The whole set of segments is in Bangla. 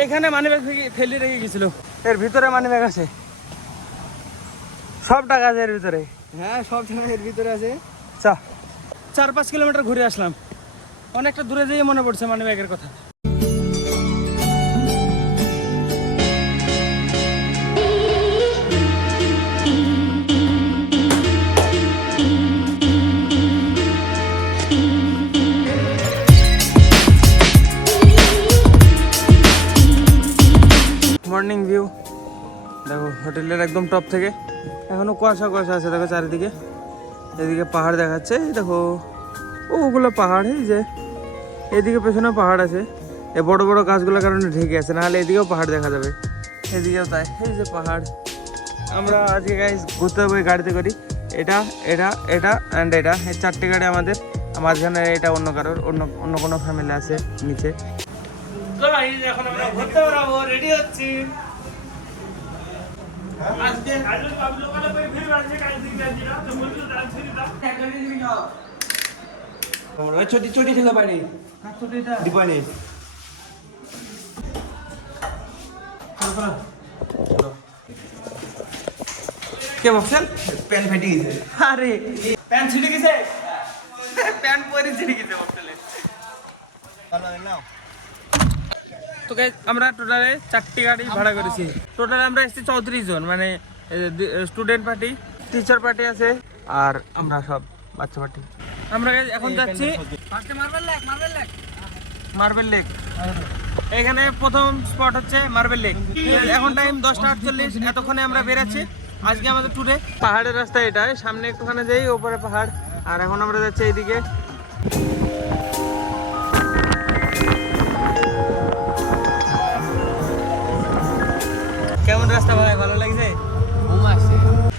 এখানে মানিব্যাগ ফেলে রেখে গেছিল, এর ভিতরে মানিব্যাগ আছে, সব টাকা আছে এর ভিতরে। হ্যাঁ সব টাকা এর ভিতরে আছে। 4-5 কিলোমিটার ঘুরে আসলাম, অনেকটা দূরে যেয়ে মনে পড়ছে মানিব্যাগের কথা। মর্নিং ভিউ দেখো হোটেলের একদম টপ থেকে, এখনো কুয়াশা কুয়াশা আছে দেখো চারিদিকে। এদিকে পাহাড় দেখাচ্ছে, এই দেখো ওগুলো পাহাড়, এই যে এদিকে পেছনে পাহাড় আছে, এই বড় বড় গাছগুলোর কারণে ঢেকে আছে, নাহলে এদিকেও পাহাড় দেখা যাবে, এদিকেও তাই, এই যে পাহাড়। আমরা আজকে গাইস ঘুরতে হবে গাড়িতে করি, এটা এটা এটা অ্যান্ড এটা, এই 4টে গাড়ি আমাদের, মাঝখানে এটা অন্য কারোর, অন্য কোনো ফ্যামিলি আছে নিচে। এখন আমরা ঘুরতে বেরাবো, রেডি হচ্ছি। ছোটি ছোটি ছিল পানি দিবানি কে ভাবছেন প্যান ফেটে গেছে? আরে প্যান্ট ছিঁড়ে গেছে, প্যান্ট পরে ছিঁড়ে গেছে হোটেলে। তো গাইস আমরা টোটালে 4টি গাড়ি ভাড়া করেছি, টোটালে আমরা এসেছি 34 জন, মানে স্টুডেন্ট পার্টি, টিচার পার্টি আছে, আর আমরা সব বাচ্চা পার্টি। আমরা guys এখন যাচ্ছি মার্বেল লেক। এখানে প্রথম স্পট হচ্ছে মার্বেল লেক। এখন টাইম 10টা 48, এতক্ষণে আমরা বেরাচ্ছি আজকে আমাদের ট্যুরে। পাহাড়ের রাস্তা এটা, সামনে একটুখানে যাই, ওপরে পাহাড়, আর এখন আমরা যাচ্ছি এইদিকে। কেমন রাস্তা ভাই, ভালো লাগছে?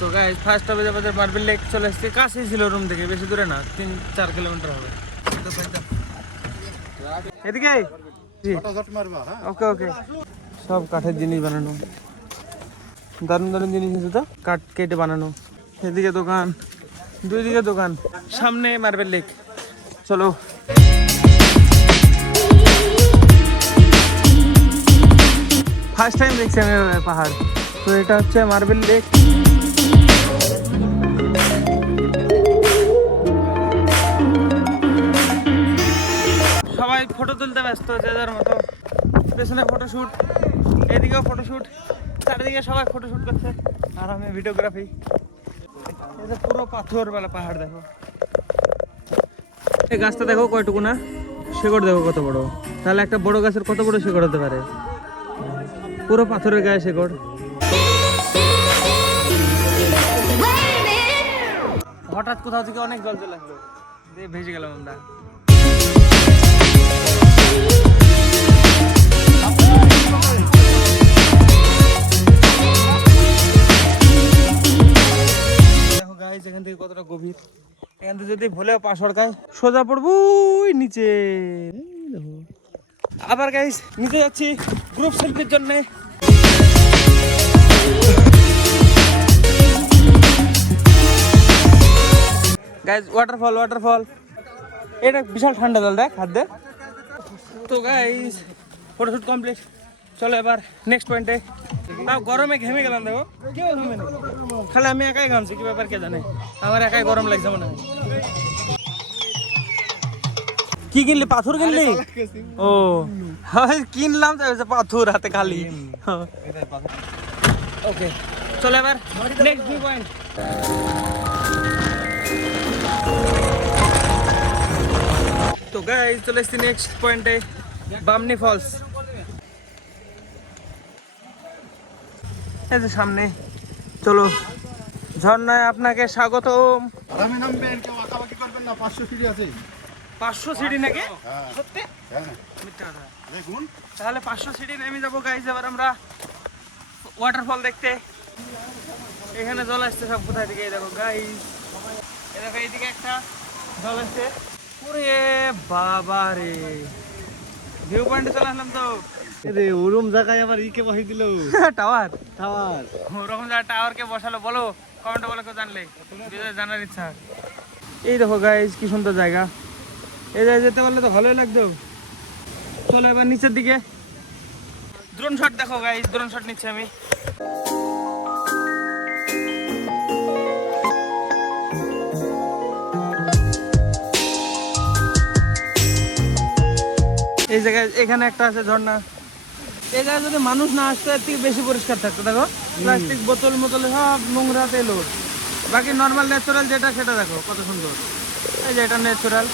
তো গাইস ফার্স্ট হবে আমাদের মার্বেল লেক, চলে এসেছে, কাছেই ছিল রুম থেকে, বেশি দূরে না, 3-4 কিলোমিটার হবে। এদিকে ওকে ওকে। সব কাঠের জিনিস বানানো, দারুণ দারুণ জিনিস আছে তো, কাঠ কেটে বানানো। এদিকে দোকান, দুই দিকে দোকান, সামনে মার্বেল লেক। চলো ফার্স্ট টাইম দেখছি আমি পাহাড়। তো এটা হচ্ছে মার্বেল লেক। সবাই ফটো তুলতে ব্যস্ত, যে যার মতো, পেছনে ফটোশুট, এদিকেও ফটোশুট, চারিদিকে সবাই ফটোশুট করছে, আর আমি ভিডিওগ্রাফি। এটা পুরো পাথর বেলা পাহাড়, দেখো এই গাছটা দেখো কয়টুকু না, শেকড় দেখো কত বড়, তাহলে একটা বড় গাছের কত বড় শেকড় হতে পারে, পুরো পাথরের গায়ে শেকড়। হঠাৎ কোথাও থেকে অনেক জল চলে আসলো, দিয়ে ভেসে গেলাম আমরা। দেখো গাইস এখান থেকে কতটা গভীর, এখান থেকে যদি ভুলেও পা সরকায় সোজা পড়বো নিচে। দেখো আবার গাইস নিচে যাচ্ছি গ্রুপ সেলফির জন্য। গাইস ওয়াটারফল, ওয়াটারফল, এটা বিশাল ঠান্ডা জল, দেখ হাত দে। তো গাইস ফটোশুট কমপ্লিট, চলো এবার নেক্সট পয়েন্টে। তাও গরমে ঘেমে গেলাম, দেখো কেউ ঘেমে নেই, খালি আমি একাই ঘামছি, কি ব্যাপার কে জানে, আমার একাই গরম লাগছে মনে হয়। কি কিনলি, পাথর কিনলি? ও কিনলাম পাথর হাতে খালি। ওকে চলো এবার নেক্সট ভিউ পয়েন্ট। তো গাইস চলে এসেছি নেক্সট পয়েন্টে, বামনি ফলস। এই যে সামনে, চলো ঝর্ণায় আপনাকে স্বাগতম। 500 সিঁড়ি নাকি? সত্যি? দেখুন তাহলে 500 সিঁড়ি নেমে যাবো গাইস এবার আমরা ওয়াটারফল দেখতে। এখানে জল আসছে সব কোথায় থেকে, দেখো গাইস, এই দেখো এইদিকে একটা জল আসছে। ওরে বাবা রে, ভিউ পয়েন্টে চলে আসলাম তো। রে ওরম জায়গায় আমার ইকে বসাই দিল টাওয়ার, টাওয়ার, ওরকম জায়গায় টাওয়ার কে বসালো বলো, কমেন্টে বলো কেউ জানলে, জানার ইচ্ছা। এই দেখো গাইস কি সুন্দর জায়গা, এই জায়গায় যেতে পারলে তো ভালোই লাগতো। চলো এবার নিচের দিকে। ড্রোন শট দেখো গাইস, ড্রোন শট নিচ্ছি আমি। এই জায়গায় এখানে একটা আছে ঝর্ণা। এই জায়গায় যদি মানুষ না আসতো এর থেকে বেশি পরিষ্কার থাকতো। দেখো প্লাস্টিক বোতল মোতলে সব নোংরাতে লোড, বাকি নর্মাল ন্যাচারাল যেটা সেটা দেখো কত সুন্দর। এই যে এটা ন্যাচারাল।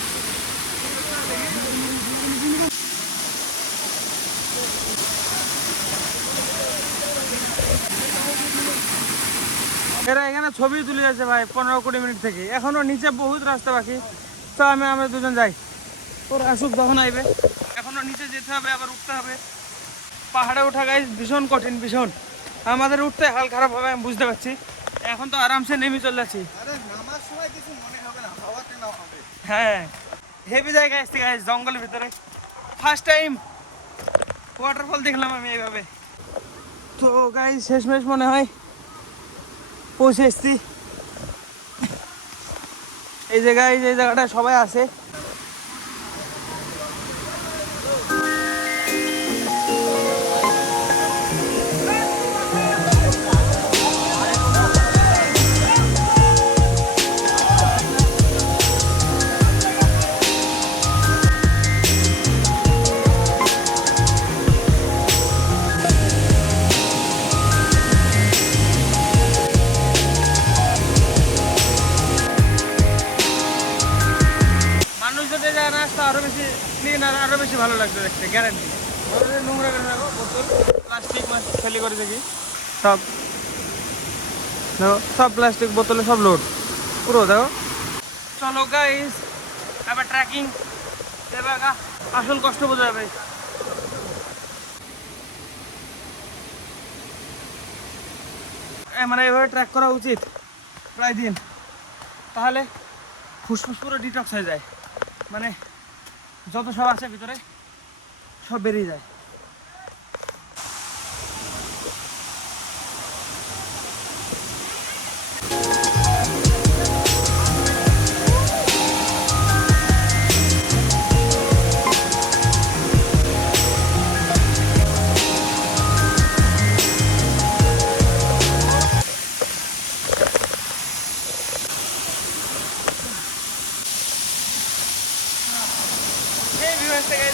এরা এখানে ছবি তুলে যাচ্ছে ভাই 15-20 মিনিট থেকে, এখনো নিচে বহুত রাস্তা বাকি। তো আমরা দুজন যাই, ওর আসুক যখন আইবে। এখনো নিচে যেতে হবে, আবার উঠতে হবে। পাহাড়ে ওঠা গাইস ভীষণ কঠিন, ভীষণ। আমাদের উঠতে হাল খারাপ হবে আমি বুঝতে পারছি। এখন তো আরামসে নেমে চলে যাচ্ছি। হ্যাঁ, হেভি জায়গায় আসছি গাইস, জঙ্গলের ভিতরে। ফার্স্ট টাইম ওয়াটারফল দেখলাম আমি এইভাবে। তো গাইস শেষমেশ মনে হয় পৌঁছে এসছি এই জায়গায়। যে জায়গাটা সবাই আছে, আরো বেশি ক্লিন আর আরো বেশি ভালো লাগবে দেখতে, গ্যারান্টি। নোংরা করে রাখো, বোতল প্লাস্টিক ফেলি করে দেখি সব, দেখো সব প্লাস্টিক বোতলে সব লোড পুরো। দেখো চলো গাইস এবার ট্রেকিং, এবার আসল কষ্ট বোঝা যাবে। মানে এভাবে ট্র্যাক করা উচিত প্রায় দিন, তাহলে ফুসফুস পুরো ডিটক্স হয়ে যায়। মানে যত সব আছে ভিতরে সব বেরিয়ে যায়।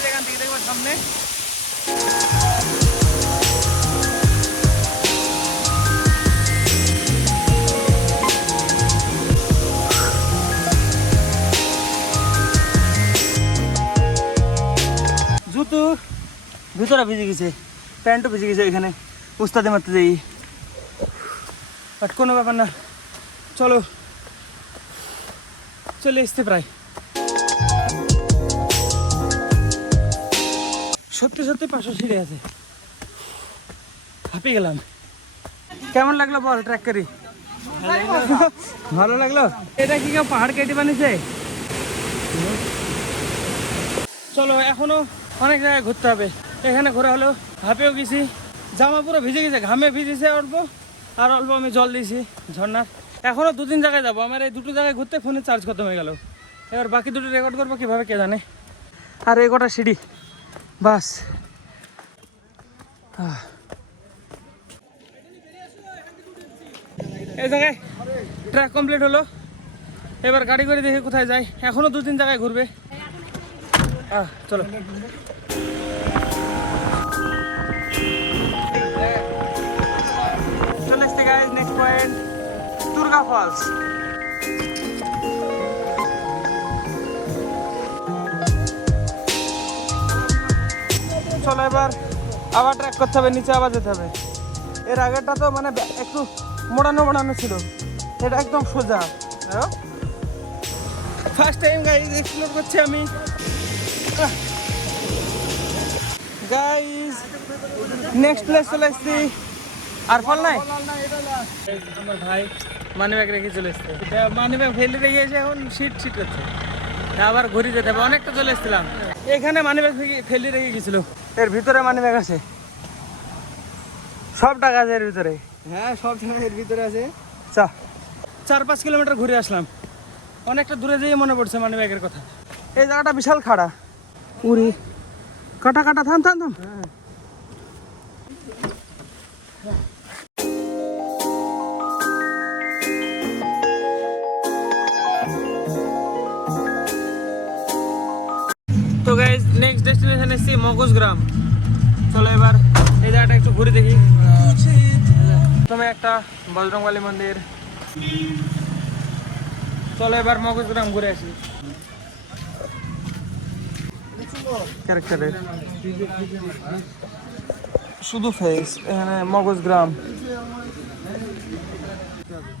এখান থেকে দেখবো সামনে জুতো ভিতরে ভিজে গেছে, প্যান্টও ভিজে গেছে এখানে উস্তাদে মারতে যাই, বাট কোনো ব্যাপার না। চলো চলে এসছে প্রায়। সত্যি সত্যি 500 সিঁড়ি আছে, হাঁপিয়ে গেলাম। কেমন লাগলো বল ট্র্যাক করি? ভালো লাগলো। এটা কি কেউ পাহাড় কেটে বানিয়েছে? চলো এখনো অনেক জায়গায় ঘুরতে হবে। এখানে ঘোরা হলো, হাঁপেও গেছি, জামা পুরো ভিজে গেছে, ঘামে ভিজেছে অল্প, আর অল্প আমি জল দিয়েছি ঝর্ণার। এখনো 2-3 জায়গায় যাবো। আমার এই 2টো জায়গায় ঘুরতে ফোনে চার্জ খতম হয়ে গেল। এবার বাকি 2টো রেকর্ড করবো কীভাবে কে জানে। আর এই কটা সিঁড়ি বাস। এই জায়গায় ট্র্যাক কমপ্লিট হলো, এবার গাড়ি করে দেখে কোথায় যাই। এখনো 2-3 জায়গায় ঘুরবে। চলো চলে এসছে guys next point, Durga Falls. চলো এবার আবার ট্র্যাক করতে হবে, নিচে আবার যেতে হবে। এর আগেরটা তো মানে একটু মোড়ানো ছিল, এটা একদম সোজা। ফার্স্ট টাইম গাইস এক্সপ্লোর করছি আমি। গাইস নেক্সট প্লেস চলে এসছি। আর ফল নাই, আমার ভাই মানি ব্যাগ রেখে চলে এসছে। মানি ব্যাগ ফেলে রেখে এসে এখন সিট করছে, আবার ঘুরে যেতে হবে। অনেকটা চলে এসেছিলাম, এখানে মানি ব্যাগ ফেলে রেখে গেছিল। এর ভিতরে মানি ব্যাগ আছে, সব টাকা আছে এর ভিতরে। হ্যাঁ সব জায়গায় এর ভিতরে আছে। 4-5 কিলোমিটার ঘুরে আসলাম, অনেকটা দূরে যেয়ে মনে পড়ছে মানি ব্যাগের কথা। এই জায়গাটা বিশাল খাড়া, উড়ি কাটা থাম। তো গাইজ নেক্সট ডেস্টিনেশন এসেছি মগজ গ্রাম। চলো এবার এই জায়গাটা একটু ঘুরে দেখি। প্রথমে একটা বজরংবলী মন্দির। চলো এবার মগজ গ্রাম ঘুরে আসি। ক্যারেক্টারের শুধু ফেস এখানে মগজ গ্রাম।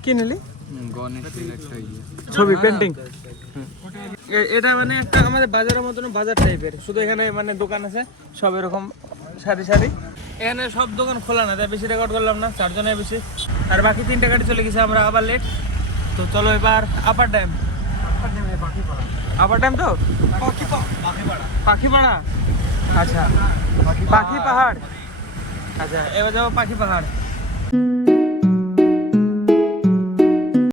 কি নিলি? ছবি পেন্টিং। এটা মানে একটা আমাদের বাজারের মতন বাজার টাইপের, শুধু এখানে মানে দোকান আছে সব এরকম সারি সারি। এখানে সব দোকান খোলা না, তাই বেশি রেকর্ড করলাম না, 4 জনের বেশি। আর বাকি 3টা গাড়ি চলে গেছে, আমরা আবার লেট। তো চলো এবার আপার ড্যাম। আপার ড্যাম তো পাখিপাড়া। আচ্ছা পাখি পাহাড়। আচ্ছা এবার যাবো পাখি পাহাড়।